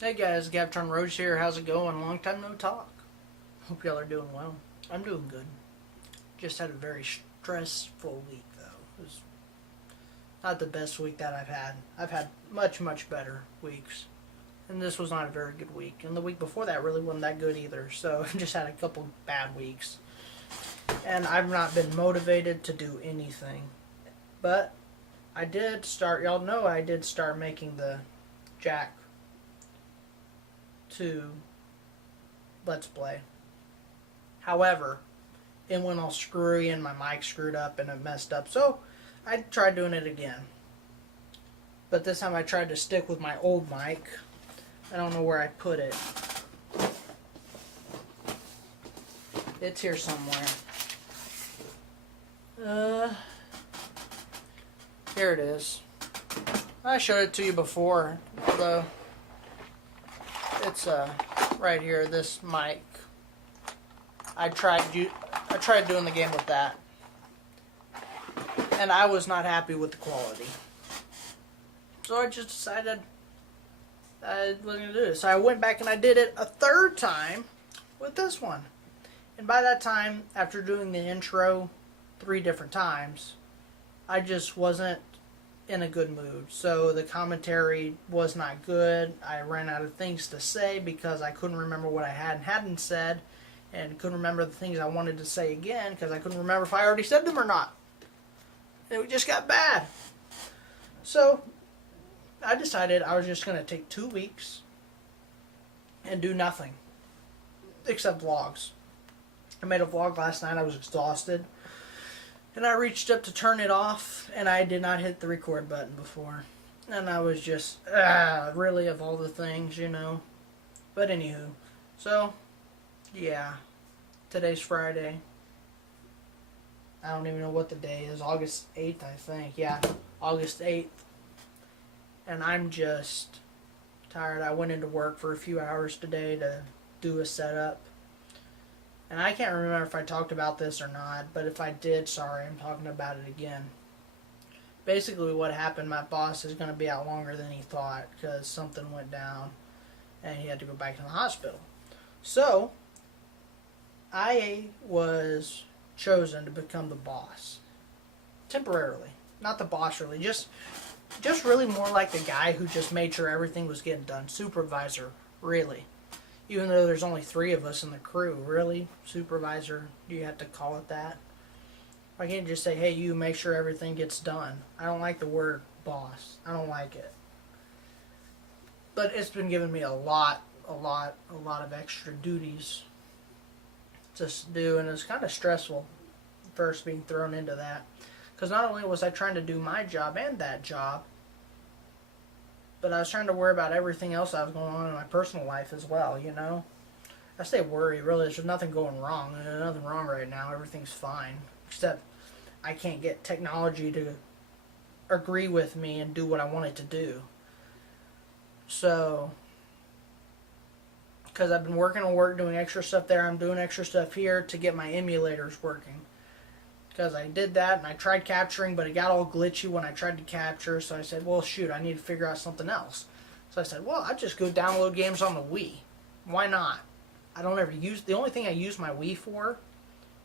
Hey guys, Gavtron Rose here. How's it going? Long time no talk. Hope y'all are doing well. I'm doing good. Just had a very stressful week though. It was not the best week that I've had. I've had much better weeks. And this was not a very good week. And the week before that really wasn't that good either. So I just had a couple bad weeks. And I've not been motivated to do anything. But I did start, y'all know I did start making the Jack 2 Let's Play. However, it went all screwy and my mic screwed up and it messed up. So I tried doing it again. But this time I tried to stick with my old mic. I don't know where I put it. It's here somewhere. Here it is. I showed it to you before, although it's right here, this mic. I tried doing the game with that, and I was not happy with the quality. So I just decided I wasn't gonna do this. So I went back and I did it a third time with this one. And by that time, after doing the intro 3 different times, I just wasn't in a good mood. So the commentary was not good. I ran out of things to say because I couldn't remember what I had and hadn't said, and couldn't remember the things I wanted to say again because I couldn't remember if I already said them or not. And it just got bad. So I decided I was just going to take 2 weeks and do nothing except vlogs. I made a vlog last night. I was exhausted. And I reached up to turn it off, and I did not hit the record button before. And I was just, really, of all the things, you know. But anywho, so, yeah, today's Friday. I don't even know what the day is. August 8th, I think. Yeah, August 8th. And I'm just tired. I went into work for a few hours today to do a setup. And I can't remember if I talked about this or not, but if I did, sorry, I'm talking about it again. Basically what happened, my boss is going to be out longer than he thought because something went down and he had to go back to the hospital. So, I was chosen to become the boss. Temporarily. Not the boss really, just really more like the guy who just made sure everything was getting done. Supervisor, really. Even though there's only 3 of us in the crew, really? Supervisor, do you have to call it that? Why can't you just say, hey, you make sure everything gets done? I don't like the word boss. I don't like it. But it's been giving me a lot of extra duties to do, and it's kind of stressful first being thrown into that. Because not only was I trying to do my job and that job, but I was trying to worry about everything else that was going on in my personal life as well, you know? I say worry, really, there's nothing going wrong. There's nothing wrong right now. Everything's fine. Except I can't get technology to agree with me and do what I want it to do. So, because I've been working on work, doing extra stuff there, I'm doing extra stuff here to get my emulators working. Because I did that and I tried capturing, but it got all glitchy when I tried to capture, so I said, well, shoot, I need to figure out something else. So I said, well, I'll just go download games on the Wii. Why not? I don't ever use, the only thing I use my Wii for,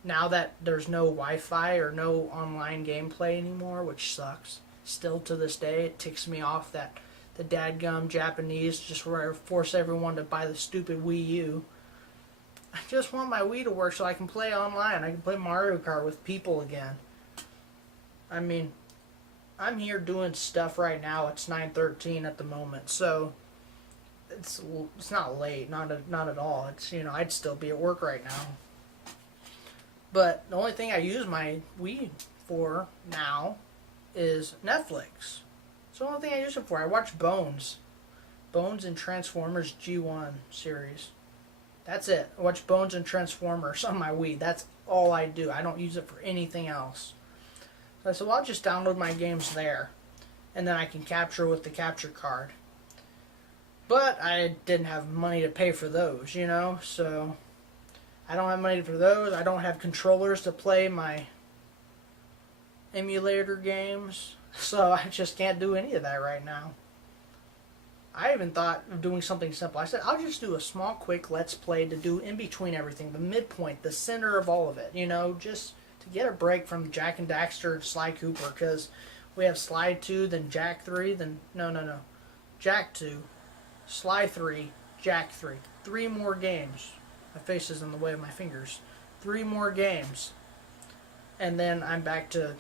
now that there's no Wi-Fi or no online gameplay anymore, which sucks, still to this day, it ticks me off that the dadgum Japanese just force everyone to buy the stupid Wii U. I just want my Wii to work so I can play online. I can play Mario Kart with people again. I mean, I'm here doing stuff right now. It's 9:13 at the moment, so it's not late, not at all. It's, you know, I'd still be at work right now. But the only thing I use my Wii for now is Netflix. It's the only thing I use it for. I watch Bones and Transformers G1 series. That's it. I watch Bones and Transformers on my Wii. That's all I do. I don't use it for anything else. So I said, well, I'll just download my games there. And then I can capture with the capture card. But I didn't have money to pay for those, you know? So I don't have money for those. I don't have controllers to play my emulator games. So I just can't do any of that right now. I even thought of doing something simple. I said, I'll just do a small, quick Let's Play to do in between everything, the midpoint, the center of all of it, you know, just to get a break from Jak and Daxter and Sly Cooper, because we have Sly 2, then Jak 3, then, no. Jak 2, Sly 3, Jak 3. 3 more games. My face is in the way of my fingers. 3 more games. And then I'm back to...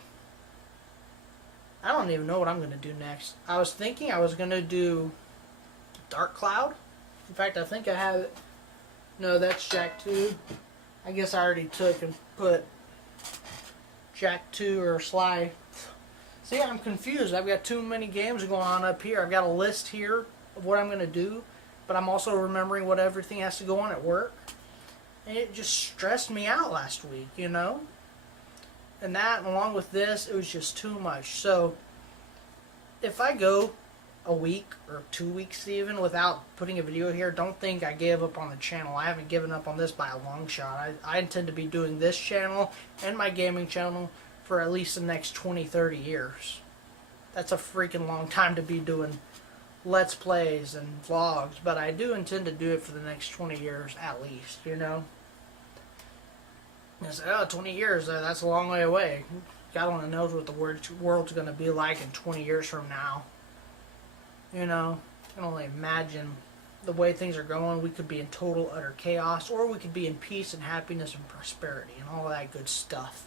I don't even know what I'm going to do next. I was thinking I was going to do Dark Cloud. In fact, I think I have it. No, that's Jak 2. I guess I already took and put Jak 2 or Sly. See, I'm confused. I've got too many games going on up here. I've got a list here of what I'm going to do, but I'm also remembering what everything has to go on at work. And it just stressed me out last week, you know? And that, along with this, it was just too much. So, if I go a week or 2 weeks even without putting a video here, don't think I gave up on the channel. I haven't given up on this by a long shot. I intend to be doing this channel and my gaming channel for at least the next 20, 30 years. That's a freaking long time to be doing Let's Plays and vlogs, but I do intend to do it for the next 20 years at least, you know? I said, 20 years, that's a long way away. God only knows what the world's going to be like in 20 years from now. You know, I can only imagine the way things are going. We could be in total, utter chaos, or we could be in peace and happiness and prosperity and all that good stuff.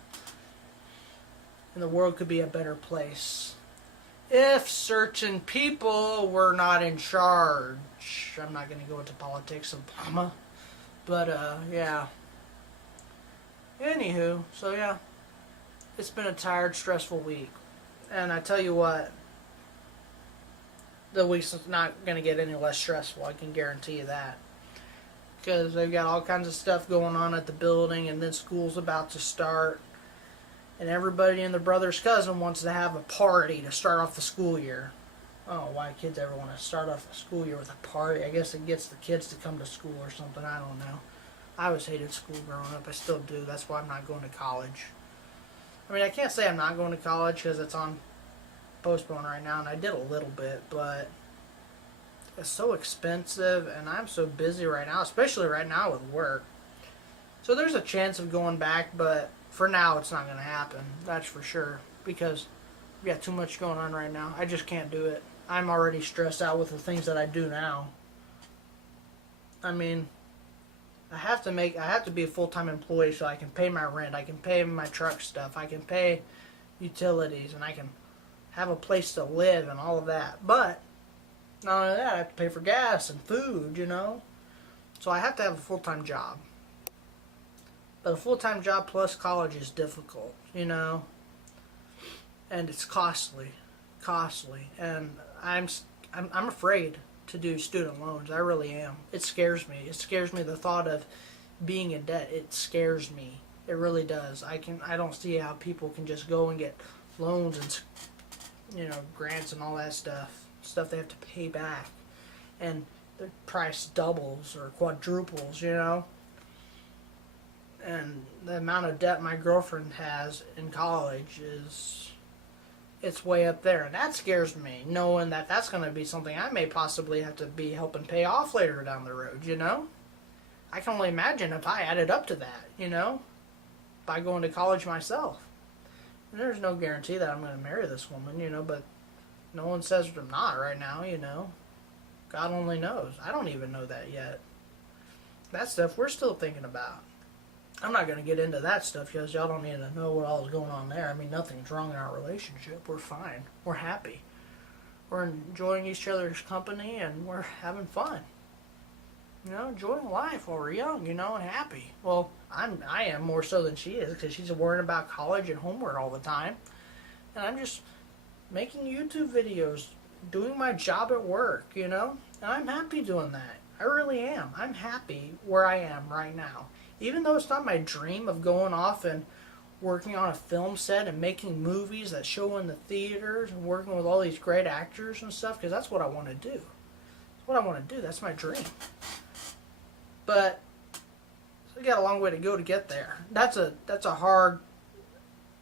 And the world could be a better place if certain people were not in charge. I'm not going to go into politics, Obama. But, yeah. Anywho, so yeah. It's been a tired, stressful week. And I tell you what, the week's not going to get any less stressful. I can guarantee you that. Because they've got all kinds of stuff going on at the building, and then school's about to start. And everybody and their brother's cousin wants to have a party to start off the school year. I don't know why kids ever want to start off the school year with a party. I guess it gets the kids to come to school or something. I don't know. I always hated school growing up. I still do. That's why I'm not going to college. I mean, I can't say I'm not going to college because it's on postpone right now, and I did a little bit, but it's so expensive, and I'm so busy right now, especially right now with work. So there's a chance of going back, but for now it's not going to happen. That's for sure, because we got too much going on right now. I just can't do it. I'm already stressed out with the things that I do now. I mean, I have to be a full-time employee so I can pay my rent, I can pay my truck stuff, I can pay utilities, and I can have a place to live and all of that. But not only that, I have to pay for gas and food, you know. So I have to have a full-time job. But a full-time job plus college is difficult, you know. And it's costly. And I'm afraid to do student loans. I really am. It scares me. It scares me, the thought of being in debt. It scares me. It really does. I don't see how people can just go and get loans and, you know, grants and all that stuff they have to pay back, and the price doubles or quadruples, you know. And the amount of debt my girlfriend has in college it's way up there, and that scares me, knowing that that's going to be something I may possibly have to be helping pay off later down the road, you know? I can only imagine if I added up to that, you know, by going to college myself. And there's no guarantee that I'm going to marry this woman, you know, but no one says I'm not right now, you know. God only knows. I don't even know that yet. That stuff we're still thinking about. I'm not going to get into that stuff because y'all don't need to know what all is going on there. I mean, nothing's wrong in our relationship. We're fine. We're happy. We're enjoying each other's company, and we're having fun. You know, enjoying life while we're young, you know, and happy. Well, I am more so than she is, because she's worrying about college and homework all the time. And I'm just making YouTube videos, doing my job at work, you know. And I'm happy doing that. I really am. I'm happy where I am right now. Even though it's not my dream of going off and working on a film set and making movies that show in the theaters and working with all these great actors and stuff, because that's what I want to do. That's what I want to do. That's my dream. But we got a long way to go to get there. That's a hard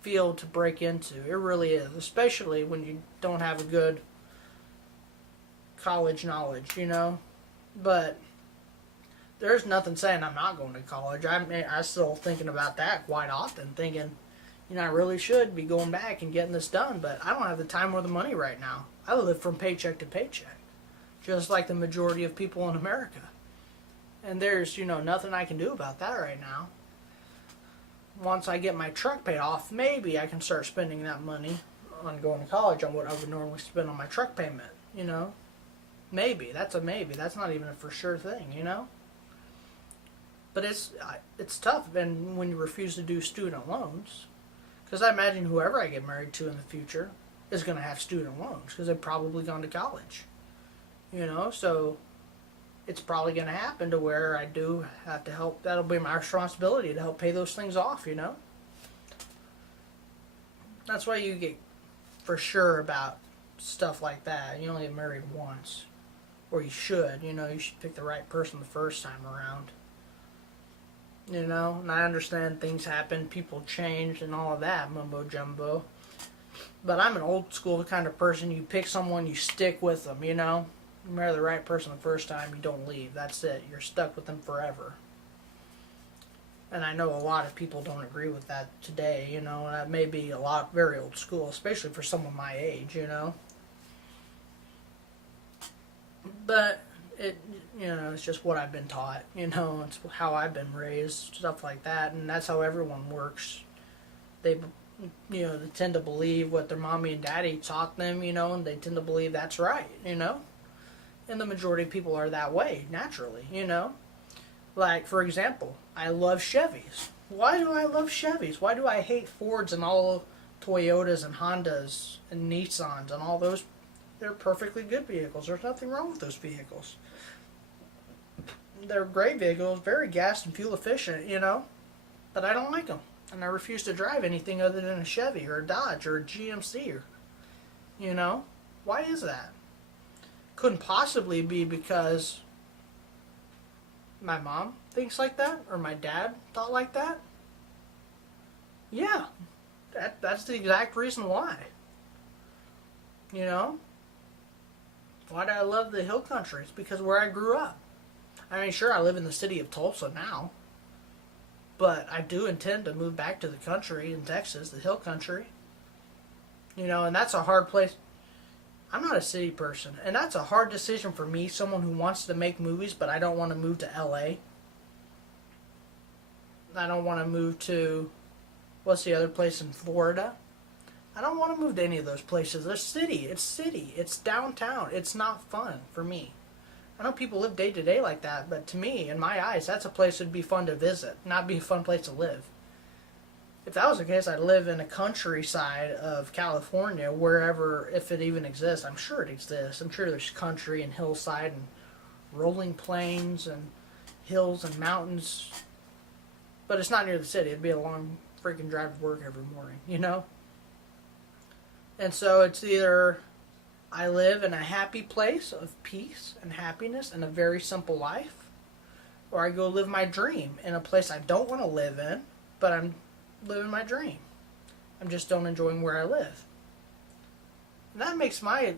field to break into. It really is, especially when you don't have a good college knowledge, you know. But there's nothing saying I'm not going to college. I'm still thinking about that quite often, thinking, you know, I really should be going back and getting this done, but I don't have the time or the money right now. I live from paycheck to paycheck, just like the majority of people in America. And there's, you know, nothing I can do about that right now. Once I get my truck paid off, maybe I can start spending that money on going to college on what I would normally spend on my truck payment, you know? Maybe. That's a maybe. That's not even a for sure thing, you know? But it's tough and when you refuse to do student loans. Because I imagine whoever I get married to in the future is going to have student loans because they've probably gone to college. You know, so it's probably going to happen to where I do have to help. That'll be my responsibility to help pay those things off, you know. That's why you get for sure about stuff like that. You only get married once. Or you should, you know, you should pick the right person the first time around. You know, and I understand things happen, people change and all of that mumbo jumbo. But I'm an old school kind of person. You pick someone, you stick with them, you know. You marry the right person the first time, you don't leave. That's it. You're stuck with them forever. And I know a lot of people don't agree with that today, you know. And that may be a lot very old school, especially for someone my age, you know. But it, you know, it's just what I've been taught, you know, it's how I've been raised, stuff like that, and that's how everyone works. They, you know, they tend to believe what their mommy and daddy taught them, you know, and they tend to believe that's right, you know, and the majority of people are that way, naturally, you know. Like, for example, I love Chevys. Why do I love Chevys? Why do I hate Fords and all Toyotas and Hondas and Nissans and all those? They're perfectly good vehicles. There's nothing wrong with those vehicles. They're great vehicles, very gas and fuel efficient, you know. But I don't like them. And I refuse to drive anything other than a Chevy or a Dodge or a GMC. Or, you know. Why is that? Couldn't possibly be because my mom thinks like that or my dad thought like that. Yeah. That's the exact reason why. You know. Why do I love the hill country? It's because where I grew up. I mean, sure, I live in the city of Tulsa now. But I do intend to move back to the country in Texas, the hill country. You know, and that's a hard place. I'm not a city person. And that's a hard decision for me, someone who wants to make movies, but I don't want to move to LA. I don't want to move to, what's the other place in Florida? I don't want to move to any of those places. They're city. It's downtown. It's not fun for me. I know people live day to day like that, but to me, in my eyes, that's a place that'd be fun to visit, not be a fun place to live. If that was the case, I'd live in a countryside of California, wherever, if it even exists. I'm sure it exists. I'm sure there's country and hillside and rolling plains and hills and mountains. But it's not near the city. It'd be a long freaking drive to work every morning, you know? And so it's either I live in a happy place of peace and happiness and a very simple life, or I go live my dream in a place I don't want to live in, but I'm living my dream. I'm just don't enjoying where I live. And that makes my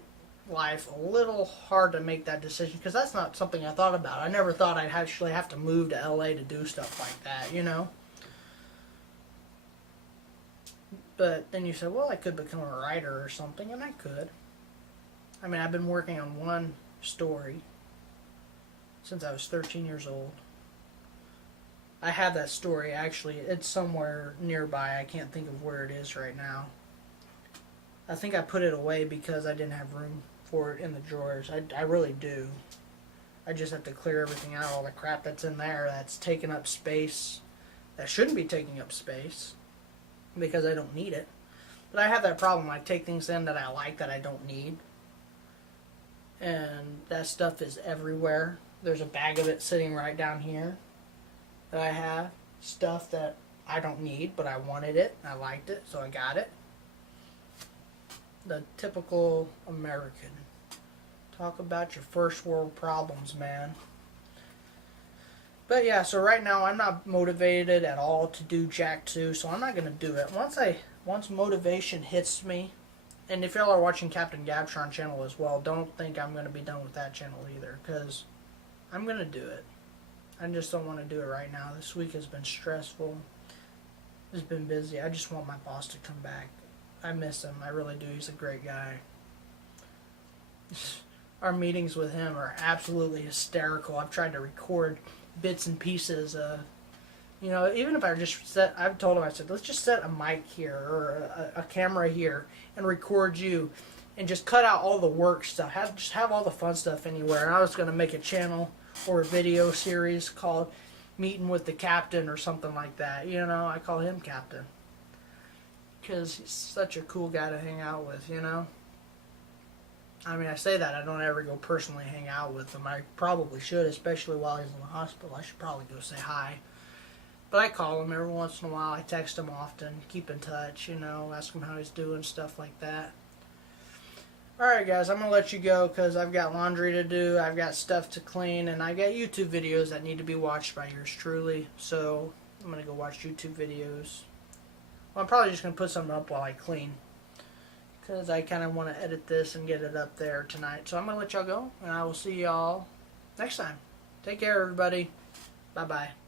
life a little hard to make that decision because that's not something I thought about. I never thought I'd actually have to move to LA to do stuff like that, you know? But then you said, well, I could become a writer or something, and I could. I mean, I've been working on one story since I was 13 years old. I have that story, actually. It's somewhere nearby. I can't think of where it is right now. I think I put it away because I didn't have room for it in the drawers. I really do. I just have to clear everything out, all the crap that's in there that's taking up space, that shouldn't be taking up space, because I don't need it. But I have that problem. I take things in that I like that I don't need. And that stuff is everywhere. There's a bag of it sitting right down here that I have. Stuff that I don't need, but I wanted it. I liked it, so I got it. The typical American. Talk about your first world problems, man. But yeah, so right now I'm not motivated at all to do Jack 2, so I'm not going to do it. Once motivation hits me And if y'all are watching Captain Gabtron channel as well, don't think I'm going to be done with that channel either, because I'm going to do it. I just don't want to do it right now. This week has been stressful. It's been busy. I just want my boss to come back. I miss him. I really do. He's a great guy. Our meetings with him are absolutely hysterical. I've tried to record bits and pieces. You know, even if I just set, I've told him, I said, let's just set a mic here or a camera here and record you and just cut out all the work stuff. Just have all the fun stuff anywhere. And I was going to make a channel or a video series called Meeting with the Captain or something like that. You know, I call him Captain because he's such a cool guy to hang out with, you know. I mean, I say that. I don't ever go personally hang out with him. I probably should, especially while he's in the hospital. I should probably go say hi. But I call him every once in a while. I text him often, keep in touch, you know, ask him how he's doing, stuff like that. Alright guys, I'm going to let you go because I've got laundry to do, I've got stuff to clean, and I've got YouTube videos that need to be watched by yours truly. So, I'm going to go watch YouTube videos. Well, I'm probably just going to put something up while I clean, because I kind of want to edit this and get it up there tonight. So I'm going to let y'all go, and I will see y'all next time. Take care, everybody. Bye-bye.